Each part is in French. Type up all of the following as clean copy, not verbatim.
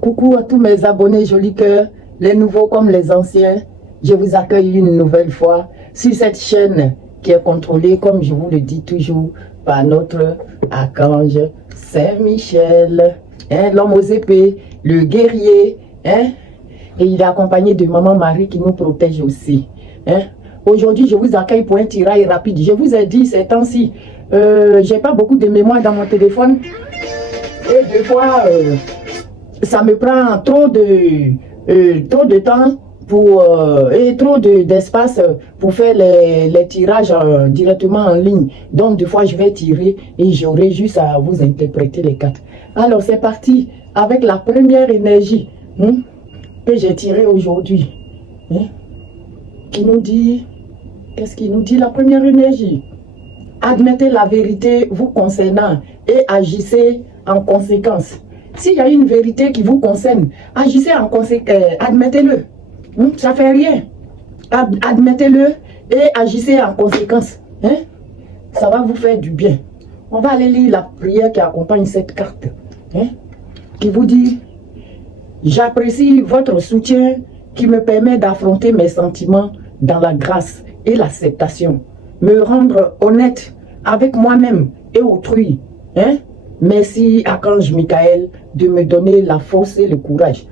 Coucou à tous mes abonnés Joli Cœur, les nouveaux comme les anciens. Je vous accueille une nouvelle fois sur cette chaîne qui est contrôlée, comme je vous le dis toujours, par notre archange Saint-Michel, hein, l'homme aux épées, le guerrier, hein, et il est accompagné de Maman Marie qui nous protège aussi. Hein. Aujourd'hui, je vous accueille pour un tirage rapide. Je vous ai dit ces temps-ci, j'ai pas beaucoup de mémoire dans mon téléphone et des fois, ça me prend trop de temps et trop d'espace pour faire les tirages directement en ligne. Donc, des fois, je vais tirer et j'aurai juste à vous interpréter les cartes. Alors, c'est parti avec la première énergie que j'ai tirée aujourd'hui. Qui nous dit, qu'est-ce qu'il nous dit la première énergie? Admettez la vérité vous concernant et agissez en conséquence. S'il y a une vérité qui vous concerne, agissez en conséquence, admettez-le. Ça fait rien. Admettez-le et agissez en conséquence. Ça va vous faire du bien. On va aller lire la prière qui accompagne cette carte. Qui vous dit, j'apprécie votre soutien qui me permet d'affronter mes sentiments dans la grâce et l'acceptation. Me rendre honnête avec moi-même et autrui. Merci Archange Michael de me donner la force et le courage.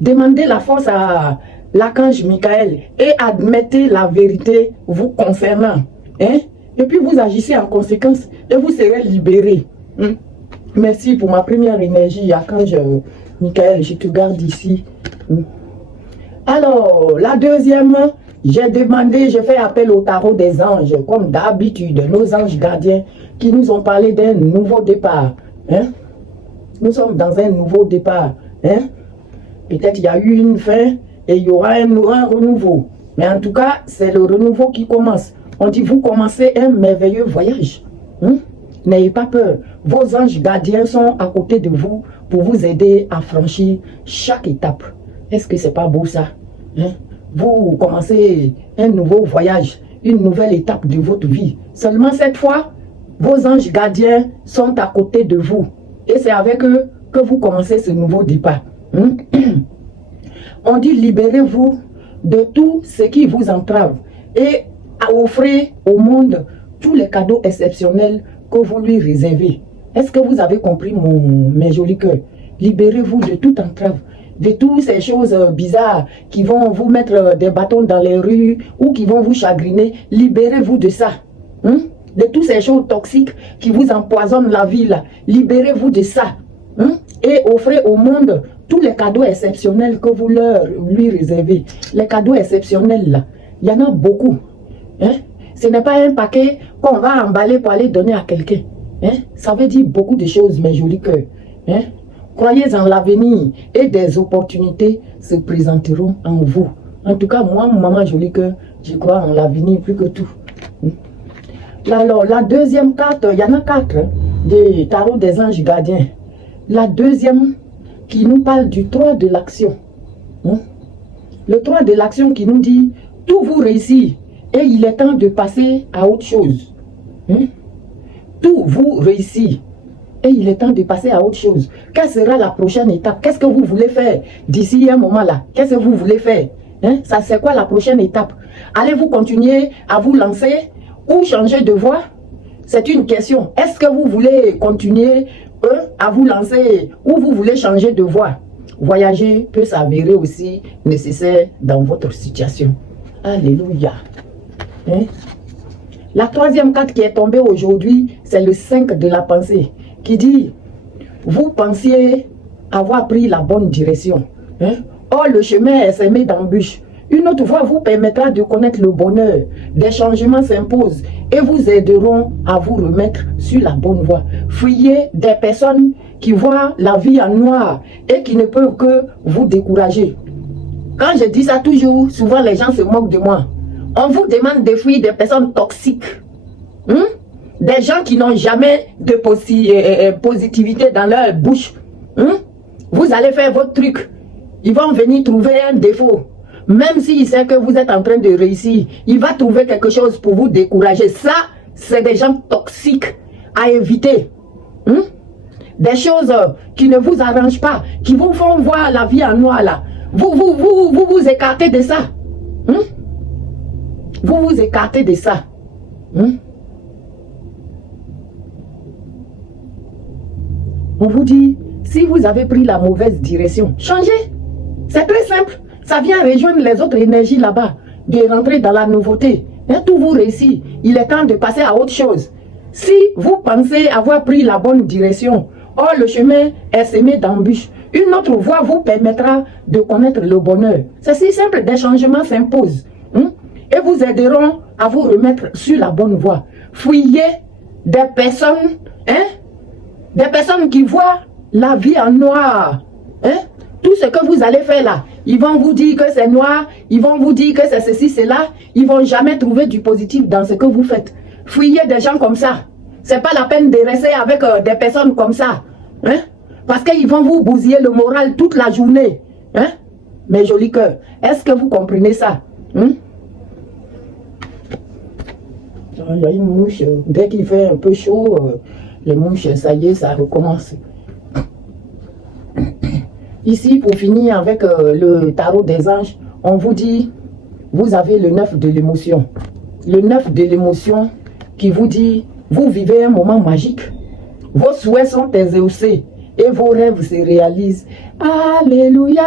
Demandez la force à l'Archange Michael et admettez la vérité vous concernant. Et puis vous agissez en conséquence et vous serez libérés. Merci pour ma première énergie, Archange Michael, je te garde ici. Alors, la deuxième, j'ai demandé, j'ai fait appel au tarot des anges, comme d'habitude, nos anges gardiens qui nous ont parlé d'un nouveau départ. Nous sommes dans un nouveau départ. Peut-être il y a eu une fin et il y aura un renouveau. Mais en tout cas, c'est le renouveau qui commence. On dit, vous commencez un merveilleux voyage. N'ayez pas peur. Vos anges gardiens sont à côté de vous pour vous aider à franchir chaque étape. Est-ce que c'est pas beau ça? Vous commencez un nouveau voyage, une nouvelle étape de votre vie. Seulement cette fois, vos anges gardiens sont à côté de vous. Et c'est avec eux que vous commencez ce nouveau départ. On dit libérez-vous de tout ce qui vous entrave et offrez au monde tous les cadeaux exceptionnels que vous lui réservez. Est-ce que vous avez compris mes jolis cœurs? Libérez-vous de toute entrave, de toutes ces choses bizarres qui vont vous mettre des bâtons dans les rues ou qui vont vous chagriner. Libérez-vous de ça. De toutes ces choses toxiques qui vous empoisonnent la vie là. Libérez-vous de ça. Et offrez au monde tous les cadeaux exceptionnels que vous lui réservez. Les cadeaux exceptionnels là, il y en a beaucoup. Ce n'est pas un paquet qu'on va emballer pour aller donner à quelqu'un. Ça veut dire beaucoup de choses, mes jolis cœurs. Croyez en l'avenir et des opportunités se présenteront en vous. En tout cas, moi, maman jolie cœur, je crois en l'avenir plus que tout. Alors, la deuxième carte, il y en a 4 des tarots des anges gardiens. La deuxième qui nous parle du 3 de l'action. Le 3 de l'action qui nous dit, tout vous réussit et il est temps de passer à autre chose. Tout vous réussit. Et il est temps de passer à autre chose. Quelle sera la prochaine étape? Qu'est-ce que vous voulez faire d'ici un moment là? Qu'est-ce que vous voulez faire? Ça, c'est quoi la prochaine étape? Allez-vous continuer à vous lancer ou changer de voie? C'est une question. Est-ce que vous voulez continuer à vous lancer ou vous voulez changer de voie? Voyager peut s'avérer aussi nécessaire dans votre situation. Alléluia. La troisième carte qui est tombée aujourd'hui, c'est le 5 de la pensée. Qui dit, vous pensiez avoir pris la bonne direction. Or, le chemin est semé d'embûches. Une autre voie vous permettra de connaître le bonheur. Des changements s'imposent et vous aideront à vous remettre sur la bonne voie. Fuyez des personnes qui voient la vie en noir et qui ne peuvent que vous décourager. Quand je dis ça toujours, souvent les gens se moquent de moi. On vous demande de fuir des personnes toxiques. Des gens qui n'ont jamais de positivité dans leur bouche. Vous allez faire votre truc. Ils vont venir trouver un défaut. Même s'il sait que vous êtes en train de réussir, il va trouver quelque chose pour vous décourager. Ça, c'est des gens toxiques à éviter. des choses qui ne vous arrangent pas, qui vous font voir la vie en noir là, vous écartez de ça. Vous vous écartez de ça. On vous dit, si vous avez pris la mauvaise direction, changez. C'est très simple. Ça vient rejoindre les autres énergies là-bas, de rentrer dans la nouveauté. Tout vous réussit. Il est temps de passer à autre chose. Si vous pensez avoir pris la bonne direction, or le chemin est semé d'embûches, une autre voie vous permettra de connaître le bonheur. C'est si simple, des changements s'imposent. Et vous aideront à vous remettre sur la bonne voie. Fuyez des personnes, des personnes qui voient la vie en noir. Tout ce que vous allez faire là, ils vont vous dire que c'est noir, ils vont vous dire que c'est ceci, c'est là. Ils ne vont jamais trouver du positif dans ce que vous faites. Fuyez des gens comme ça. Ce n'est pas la peine de rester avec des personnes comme ça. Parce qu'ils vont vous bousiller le moral toute la journée. Mes jolis cœurs, est-ce que vous comprenez ça? Il y a une mouche, dès qu'il fait un peu chaud, les mouches, ça y est, ça recommence. Ici, pour finir avec le tarot des anges, on vous dit, vous avez le 9 de l'émotion. Le 9 de l'émotion qui vous dit, vous vivez un moment magique. Vos souhaits sont exaucés et vos rêves se réalisent. Alléluia,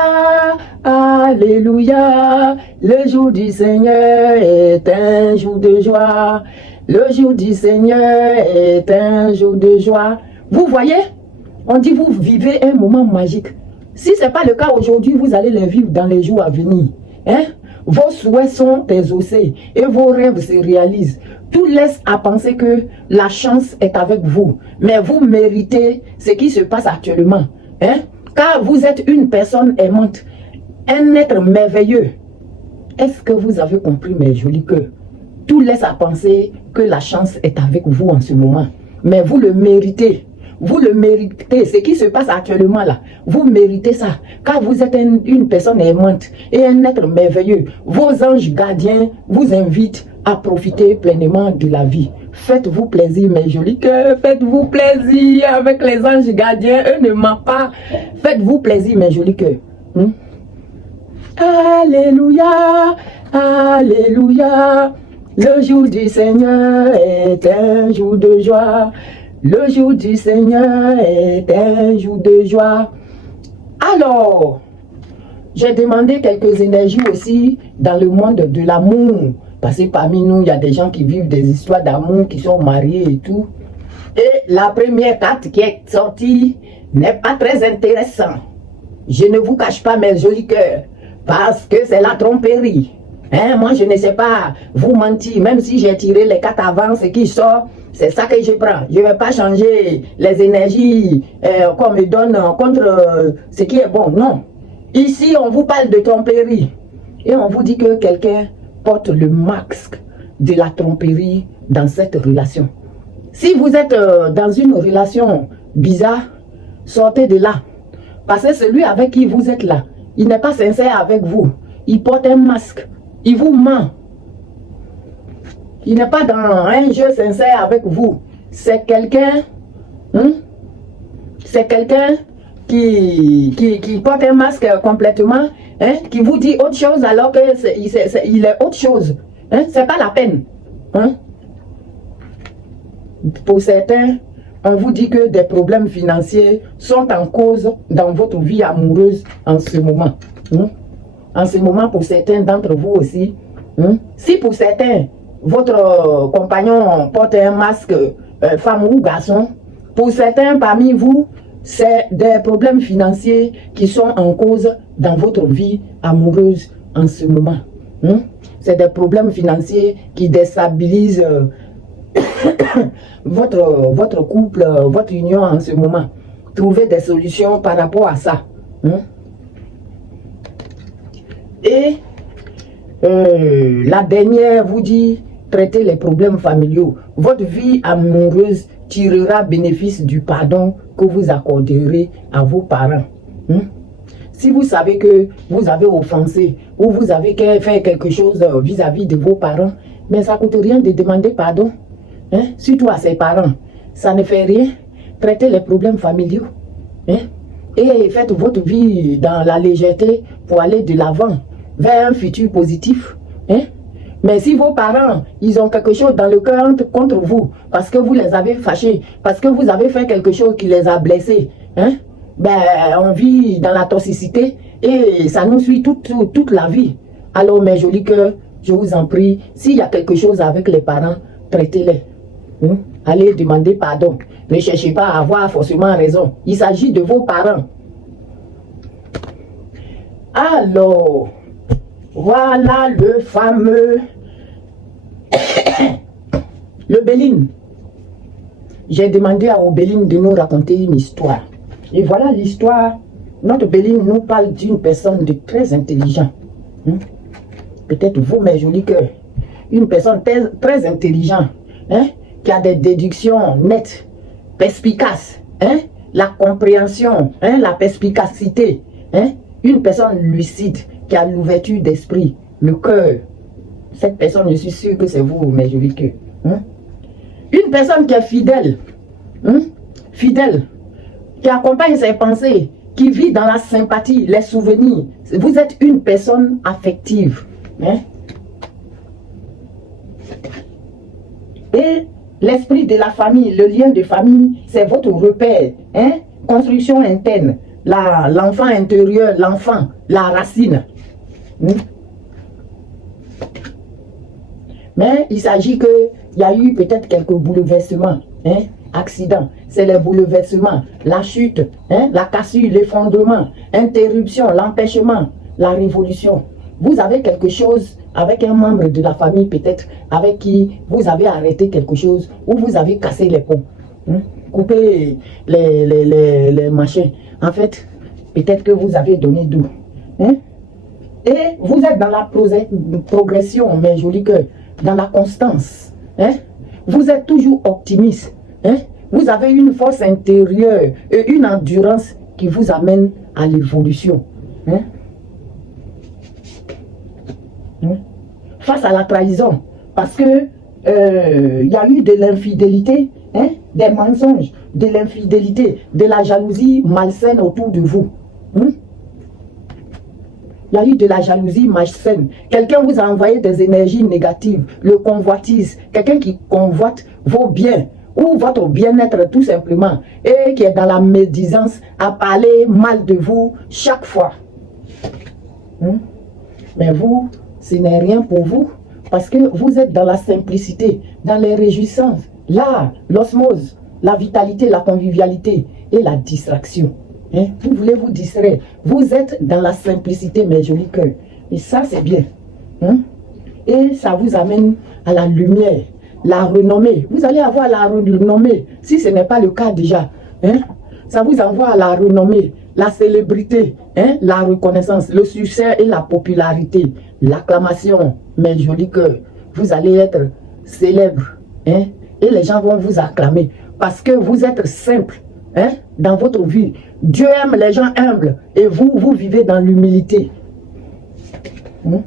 alléluia. Le jour du Seigneur est un jour de joie. Le jour du Seigneur est un jour de joie. Vous voyez, on dit vous vivez un moment magique. Si ce n'est pas le cas aujourd'hui, vous allez les vivre dans les jours à venir. Vos souhaits sont exaucés et vos rêves se réalisent. Tout laisse à penser que la chance est avec vous. Mais vous méritez ce qui se passe actuellement. Car vous êtes une personne aimante, un être merveilleux. Est-ce que vous avez compris, mes jolis cœurs? Tout laisse à penser que la chance est avec vous en ce moment. Mais vous le méritez. Vous le méritez. Ce qui se passe actuellement là, vous méritez ça. Car vous êtes une personne aimante et un être merveilleux. Vos anges gardiens vous invitent à profiter pleinement de la vie. Faites-vous plaisir, mes jolis cœurs. Faites-vous plaisir avec les anges gardiens. Eux ne mentent pas. Faites-vous plaisir, mes jolis cœurs. Alléluia, alléluia. Le jour du Seigneur est un jour de joie. Le jour du Seigneur est un jour de joie. Alors, j'ai demandé quelques énergies aussi dans le monde de l'amour. Parce que parmi nous, il y a des gens qui vivent des histoires d'amour, qui sont mariés et tout. Et la première carte qui est sortie n'est pas très intéressante. Je ne vous cache pas, mes jolis cœurs, parce que c'est la tromperie. Moi, je ne sais pas vous mentir, même si j'ai tiré les cartes avant, ce qui sort, c'est ça que je prends. Je ne vais pas changer les énergies qu'on me donne contre ce qui est bon. Non. Ici, on vous parle de tromperie. Et on vous dit que quelqu'un porte le masque de la tromperie dans cette relation. Si vous êtes dans une relation bizarre, sortez de là. Parce que celui avec qui vous êtes là, il n'est pas sincère avec vous. Il porte un masque. Il vous ment. Il n'est pas dans un jeu sincère avec vous. C'est quelqu'un qui porte un masque complètement, qui vous dit autre chose alors qu'il est autre chose. C'est pas la peine. Pour certains, on vous dit que des problèmes financiers sont en cause dans votre vie amoureuse en ce moment. En ce moment, pour certains d'entre vous aussi, si pour certains, votre compagnon porte un masque, femme ou garçon, pour certains parmi vous, c'est des problèmes financiers qui sont en cause dans votre vie amoureuse en ce moment. C'est des problèmes financiers qui déstabilisent votre couple, votre union en ce moment. Trouvez des solutions par rapport à ça. Et la dernière vous dit, traitez les problèmes familiaux. Votre vie amoureuse tirera bénéfice du pardon que vous accorderez à vos parents. Si vous savez que vous avez offensé ou vous avez fait quelque chose vis-à-vis de vos parents, mais ça ne coûte rien de demander pardon. Surtout à ses parents. Ça ne fait rien. traitez les problèmes familiaux. Hein? Et faites votre vie dans la légèreté pour aller de l'avant vers un futur positif. Hein? Mais si vos parents, ils ont quelque chose dans le cœur contre vous, parce que vous les avez fâchés, parce que vous avez fait quelque chose qui les a blessés, hein? Ben, on vit dans la toxicité et ça nous suit toute la vie. Alors, mes jolis cœurs, je vous en prie, s'il y a quelque chose avec les parents, traitez-les. Hein? Allez demander pardon. Ne cherchez pas à avoir forcément raison. Il s'agit de vos parents. Alors, voilà le fameux le Béline. J'ai demandé à Obéline de nous raconter une histoire. Et voilà l'histoire. Notre Béline nous parle d'une personne de très intelligent. Hein? Peut-être vous, mes jolis cœurs. Une personne très intelligente. Hein? Qui a des déductions nettes, perspicaces. Hein? La compréhension, hein? La perspicacité. Hein? Une personne lucide qui a l'ouverture d'esprit, le cœur. Cette personne, je suis sûr que c'est vous, mes jolis cœurs. Hein? Une personne qui est fidèle, hein? Fidèle, qui accompagne ses pensées, qui vit dans la sympathie, les souvenirs. Vous êtes une personne affective. Hein? Et l'esprit de la famille, le lien de famille, c'est votre repère. Hein? Construction interne, l'enfant intérieur, l'enfant, la racine. Hein? Mais il s'agit qu'il y a eu peut-être quelques bouleversements, hein, accidents. C'est les bouleversements, la chute, hein, la cassure, l'effondrement, interruption, l'empêchement, la révolution. Vous avez quelque chose avec un membre de la famille peut-être avec qui vous avez arrêté quelque chose ou vous avez cassé les ponts, hein, coupé les machins. En fait, peut-être que vous avez donné d'où. Hein? Et vous êtes dans la progression, mes jolis cœurs. Dans la constance, hein? Vous êtes toujours optimiste, hein? Vous avez une force intérieure et une endurance qui vous amène à l'évolution. Hein? Hein? Face à la trahison, parce que il y a eu de l'infidélité, hein? Des mensonges, de l'infidélité, de la jalousie malsaine autour de vous. Hein? Il y a eu de la jalousie malsaine. Quelqu'un vous a envoyé des énergies négatives, le convoitise, quelqu'un qui convoite vos biens ou votre bien-être tout simplement et qui est dans la médisance à parler mal de vous chaque fois. Hein? Mais vous, ce n'est rien pour vous parce que vous êtes dans la simplicité, dans les réjouissances, l'art, l'osmose, la vitalité, la convivialité et la distraction. Hein? Vous voulez vous distraire. Vous êtes dans la simplicité, mes jolis cœurs. Et ça, c'est bien. Hein? Et ça vous amène à la lumière, la renommée. Vous allez avoir la renommée, si ce n'est pas le cas déjà. Hein? Ça vous envoie à la renommée, la célébrité, hein? La reconnaissance, le succès et la popularité, l'acclamation, mes jolis cœurs. Vous allez être célèbre. Hein? Et les gens vont vous acclamer parce que vous êtes simple. Hein, dans votre vie. Dieu aime les gens humbles et vous vivez dans l'humilité. Hein?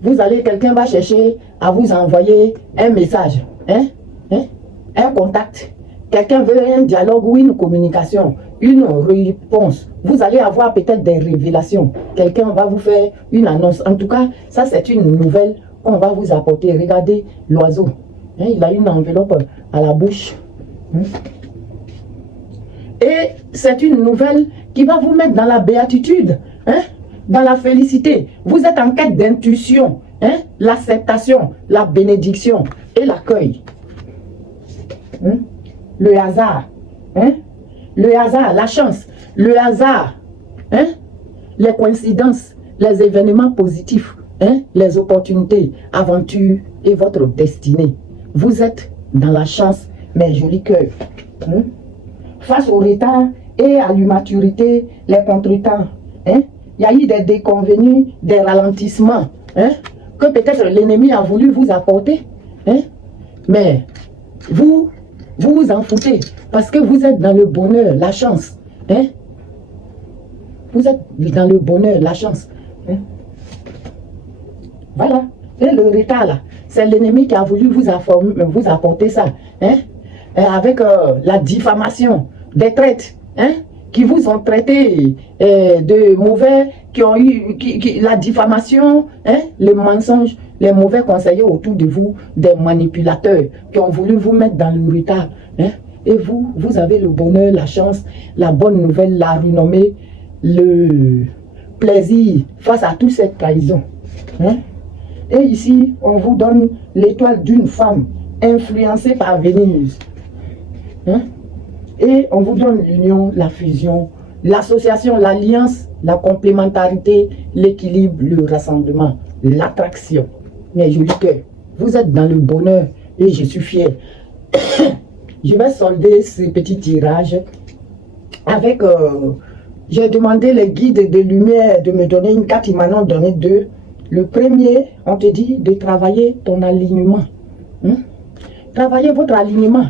Vous allez, quelqu'un va chercher à vous envoyer un message, hein? Hein? Un contact. Quelqu'un veut un dialogue ou une communication, une réponse. Vous allez avoir peut-être des révélations. Quelqu'un va vous faire une annonce. En tout cas, ça c'est une nouvelle qu'on va vous apporter. Regardez l'oiseau. Hein? Il a une enveloppe à la bouche. Hein? Et c'est une nouvelle qui va vous mettre dans la béatitude, hein? Dans la félicité. Vous êtes en quête d'intuition, hein? L'acceptation, la bénédiction et l'accueil. Hein? Le hasard, hein? Le hasard, la chance, le hasard, hein? Les coïncidences, les événements positifs, hein? Les opportunités, aventures et votre destinée. Vous êtes dans la chance, mes jolis cœurs. Hein? Face au retard et à l'immaturité, les contretemps, hein? Il y a eu des déconvenus, des ralentissements, hein? Que peut-être l'ennemi a voulu vous apporter, hein? Mais vous vous en foutez parce que vous êtes dans le bonheur, la chance, hein? Vous êtes dans le bonheur, la chance, hein? Voilà. Et le retard là, c'est l'ennemi qui a voulu vous apporter ça, hein? avec la diffamation des traites, hein, qui vous ont traité de mauvais, qui ont eu la diffamation, hein, les mensonges, les mauvais conseillers autour de vous, des manipulateurs qui ont voulu vous mettre dans le retard. Hein, et vous avez le bonheur, la chance, la bonne nouvelle, la renommée, le plaisir face à toute cette trahison. Hein. Et ici, on vous donne l'étoile d'une femme influencée par Vénus. Hein. Et on vous donne l'union, la fusion, l'association, l'alliance, la complémentarité, l'équilibre, le rassemblement, l'attraction. Mes jolis cœurs, vous êtes dans le bonheur et je suis fier. Je vais solder ce petit tirage avec... j'ai demandé les guides de lumière de me donner une carte, ils m'en ont donné deux. Le premier, on te dit de travailler ton alignement. Hein? Travaillez votre alignement.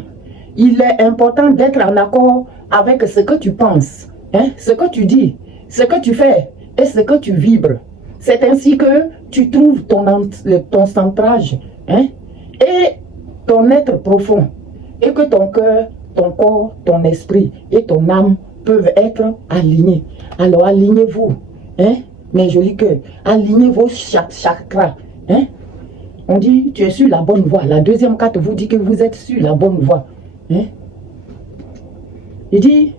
Il est important d'être en accord avec ce que tu penses, hein? Ce que tu dis, ce que tu fais et ce que tu vibres. C'est ainsi que tu trouves ton centrage, hein? Et ton être profond. Et que ton cœur, ton corps, ton esprit et ton âme peuvent être alignés. Alors alignez-vous, hein, mes jolis cœurs. Alignez vos chakras. Hein. On dit, tu es sur la bonne voie. La deuxième carte vous dit que vous êtes sur la bonne voie. Hein. Il dit,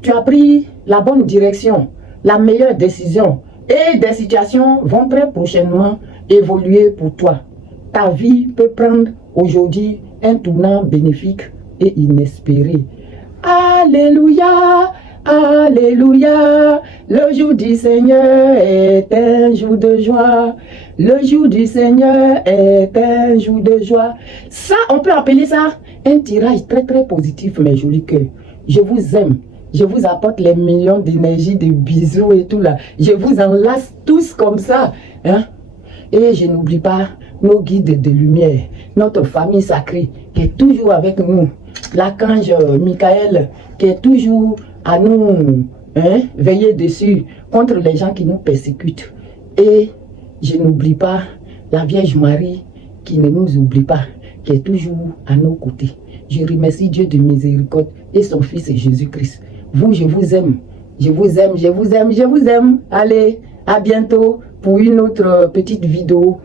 tu as pris la bonne direction, la meilleure décision. Et des situations vont très prochainement évoluer pour toi. Ta vie peut prendre aujourd'hui un tournant bénéfique et inespéré. Alléluia, alléluia, le jour du Seigneur est un jour de joie. Le jour du Seigneur est un jour de joie. Ça, on peut appeler ça un tirage très très positif, mes jolis cœurs. Je vous aime. Je vous apporte les millions d'énergie, de bisous et tout là. Je vous enlace tous comme ça. Hein? Et je n'oublie pas nos guides de lumière, notre famille sacrée qui est toujours avec nous. L'archange Michael qui est toujours à nous, hein, veiller dessus contre les gens qui nous persécutent. Et je n'oublie pas la Vierge Marie qui ne nous oublie pas, qui est toujours à nos côtés. Je remercie Dieu de miséricorde et son Fils Jésus-Christ. Vous, je vous aime. Je vous aime, je vous aime, je vous aime. Allez, à bientôt pour une autre petite vidéo.